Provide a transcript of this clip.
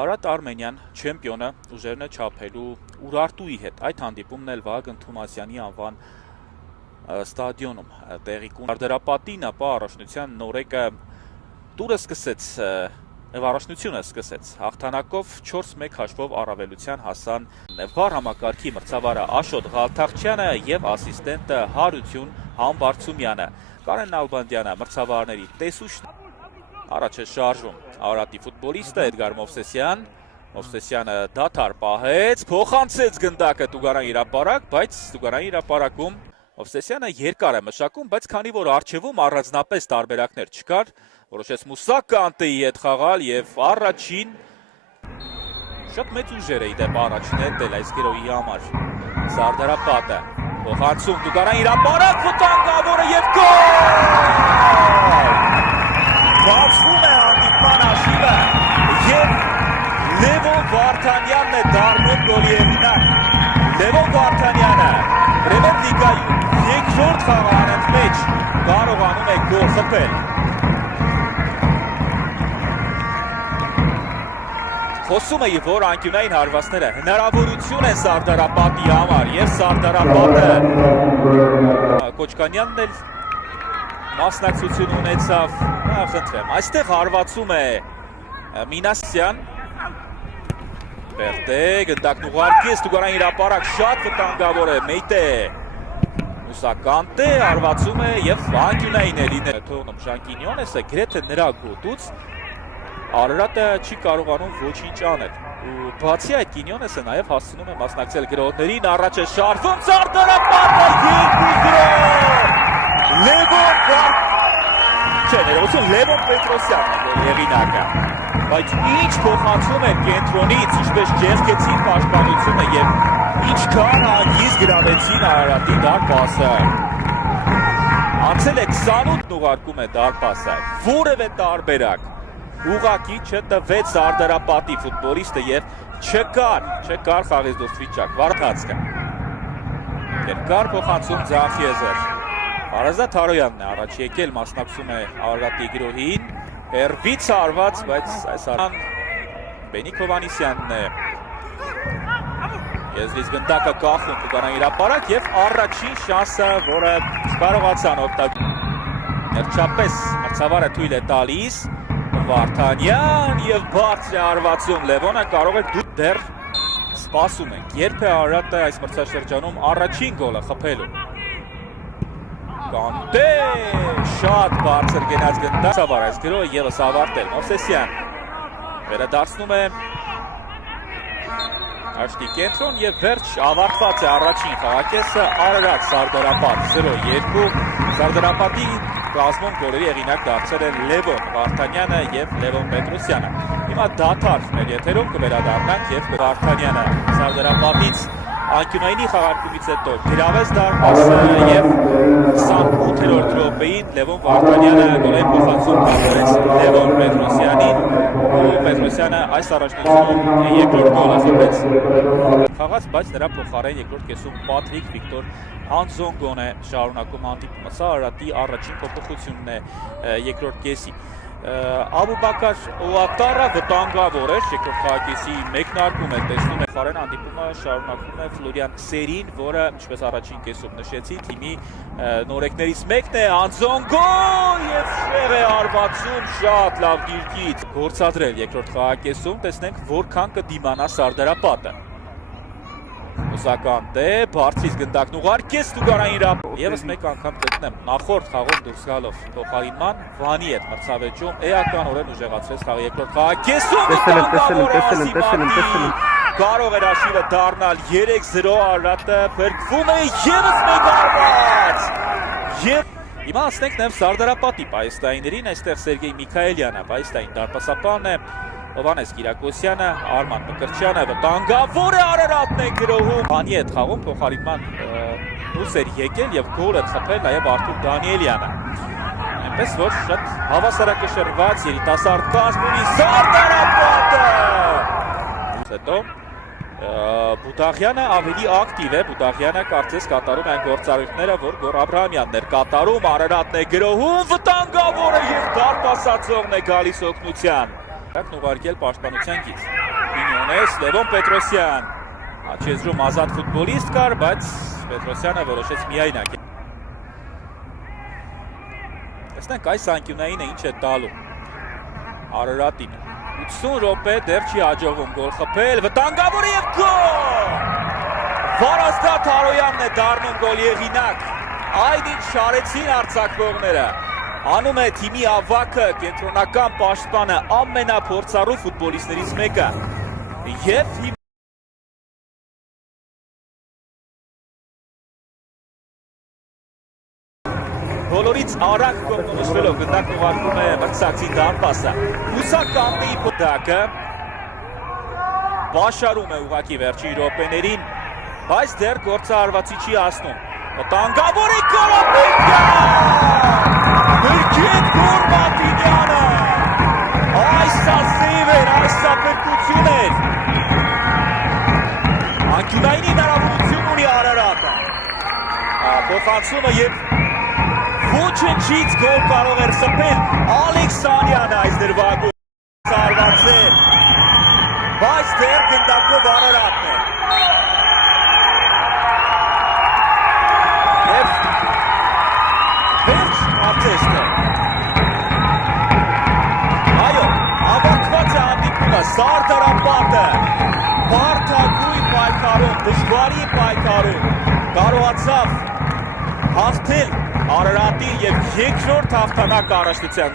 Արարատ Արմենյան չեմպիոնը ուժերն է չափելու Ուրարտուի հետ։ Այդ հանդիպումն էլ Վահագն Թումասյանի անվան ստադիոնում տեղի կունենա։ Սարդարապատին ապա առաջնության նորեկը տուրը սկսեց եւ առաջնությունը սկսեց հաղթանակով 4-1 հաշվով առավելության հասան վար համակարգի մրցավարը Աշոտ Ղալթախչյանը եւ ասիստենտը Հարություն Համբարձումյանը։ Կարեն Նալբանդյանը մրցավարների տեսուչն առաջ է շարժում Արարատի ֆուտբոլիստը Էդգար Մովսեսյանը դաթար պահեց, փոխանցեց գնդակը Տուգարան հրապարակ, բայց Տուգարան հրապարակում Մովսեսյանը երկար է մշակում, բայց քանի որ առջևում առանձնապես տարբերակներ չկար, որոշեց Մուսա Կանտեի հետ խաղալ եւ առաջին շատ մեծ ուժեր է իդեպ առաջին հետել այս գերոյի համար Սարդարապատը փոխանցում Տուգարան հրապարակ վտանգավորը եւ գոլ Բացվում է հանդիպման հաշիվը եւ Լևոն Վարդանյանն է դառնում գոլի հեղինակ Լևոն Վարդանյանը Պրեմիեր լիգայում երկրորդ խաղային մեջ կարողանում է գոլ խփել Խոսում է, որ անկյունային հարվածները հնարավորություն են Սարդարապատի համար եւ Սարդարապատը Կոչկանյանն էլ մասնակցություն ունեցավ, խնդրեմ, այստեղ հարվածում է Մինասյան Բերտե, գնդակն ուղարկեց, Տուգարան հրապարակ շատ վտանգավոր է, Մեյտե Մուսա Կանտե հարվածում է եւ անկյունային է լինել թողնում Ժանկինյոնեսը գրեթե նրա գոտուց Արարատը չի կարողանում ոչինչ անել ու բացի այդ Կինյոնեսը նաեւ հասցնում է մասնակցել գրողներին առաջ է շարժվում Սարդարապատը 2-0 Լևոն Պետրոսյանն է հեղինակը բայց ինչ փոխանցում է կենտրոնից ինչպես ջերկեցին պաշտպանությունը եւ ինչքան հանգիստ գրավեցին Արարատի դարպասը անցել է 28 ուղարկում է դարպասը որևէ տարբերակ ուղղակի չտվեց Սարդարապատի ֆուտբոլիստը եւ չկար խաղից դուրս վիճակ վարդացքը երկար փոխանցում Ձախիեզեր Արազատ Հարոյանն է առաջ եկել մասնակցում է Արարատի գրոհին հերվից արված բայց այս արան Բենիկ Հովանիսյանն է Եզրից գնդակը կախում Տուգարան հրապարակ եւ առաջին շանսը որը չկարողացան օգտագործել Ներչապես մրցավարը թույլ է տալիս Վարդանյան եւ բարձր է արվածում Լևոնը կարող է դեռ սպասում ենք երբ է Արարատը այս մրցաշրջանում առաջին գոլը խփելու Կանտե շատ բարձր գնաց գնդակ Սավար այս գրոհը եւս ավարտել Մովսեսյան վերադարձնում է Աշտի կենտրոն եւ վերջ ավարտված է առաջին խաղակեսը Արարատ Սարդարապատ 0-2 Սարդարապատի կազմում գոլերի հեղինակ դարձել է Լևոն Վարդանյանը եւ Լևոն Պետրոսյանը հիմա դաթար մեր եթերում կվերադառնանք եւ Վարդանյանը Սարդարապատից անկյունայինի խաղարկումից հետո գրավեց դարպասը եւ 28-րդ րոպեին Լևոն Վարդանյանը գոլի փոխանցում կատարեց Լևոն Պետրոսյանին ու Պետրոսյանը այս առաջնությունում երկրորդ գոլը խփեց խաղաց բայց նրա փոխարեն երկրորդ կեսում Պատրիկ Վիկտոր Անզոնգոն է շարունակում հանդիպումը սա Արարատի առաջին փոփոխությունն է երկրորդ կեսի Աբուբակար Օատարը վտանգավոր է երկրորդ խաղակեսի մեկնարկում է տեսնում է Խարեն հանդիպումը շարունակում է Ֆլորյան Սերին, որը ինչպես առաջին կեսում նշեցի, թիմի նորեկներից մեկն է Անզոնգո եւ շեղ է արվածում շատ լավ դիրքից գործադրել երկրորդ խաղակեսում, տեսնենք որքան կդիմանա Սարդարապատը Մուսա Կանտե, բարձրից գնդակն ուղարկեց Տուգարան հրապարակ Եվս մեկ անգամ գտնեմ նախորդ խաղում դուրս գալով փոխարինման Վանի հետ մրցավեճում էականորեն ուժեղացրեց խաղի երկրորդ խաղակեսում Կարող էր հաշիվը դառնալ 3-0 Արարատը փրկվում է եւս մեկ արված Եվ հիմա ասենք նաեւ Սարդարապատի պայստայիներին այստեղ Սերգեյ Միքայելյանը պայստային դարպասապանն է Հովանես Կիրակոսյանը, Արման Մկրտչյանը վտանգավոր է Արարատն է գրոհում Վանի հետ խաղում փոխարինման դուրս էր եկել եւ գոլ էր խփել նաեւ Արթուր Դանիելյանը այնպես որ շատ հավասարակշռված երիտասարդ կազմ ունի Սարդարապատը հետո Բուդաղյանը ավելի ակտիվ է Բուդաղյանը կարծես կատարում այն գործառույթները որ Գոր Աբրահամյանն էր կատարում Արարատն է գրոհում վտանգավոր է եւ դարպասացողն է գալիս օգնության Ուղարկել պաշտպանության գիծ ունես Լևոն Պետրոսյան։ Աչեզրում ազատ ֆուտբոլիստ կար, բայց Պետրոսյանը որոշեց միայնակ։ Տեսնենք այս անկյունայինը ինչ է տալու Արարատին։ 80 րոպե դեռ չի հաջողվում գոլ խփել, վտանգավոր եւ գոլ։ Վարազդատ Հարոյանն է դառնում գոլի հեղինակ։ Այդ ինչ շարեցին արձակվողները։ Անում է թիմի ավակը, կենտրոնական պաշտպանը ամենափորձառու ֆուտբոլիստներից մեկը։ Եվ բոլորից արագ կողմնշվելով գնդակ ուղարկում է մրցակցի դարպասը։ Հուսակ Կամբեի պոտակը բաշարում է ուղակի վերջի րոպեներին, բայց դեռ գործը հարվածի չի հասնում։ Վտանգավոր է Կարապետյան! Գրքիտ գոլ Մատինյանը! Այսա սեյվ էր, այսա պետություն էր։ Անկյունայինի հնարավորություն ունի Արարատը։ Փոխանցումը եւ ոչնչից գոլ կարող էր խփել Ալեքսանյանը այս դրվագում հարվածել, բայց դեռ գնդակով Արարատն է։ Եվ վերջ արտեստը։ Այո, ավարտված է հանդիպումը, Սարդարապատը բարդագույն պայքարում, դժվարի պայքարում կարողացավ հաղթել Արարատին եւ երկրորդ հաղթանակ առաջնության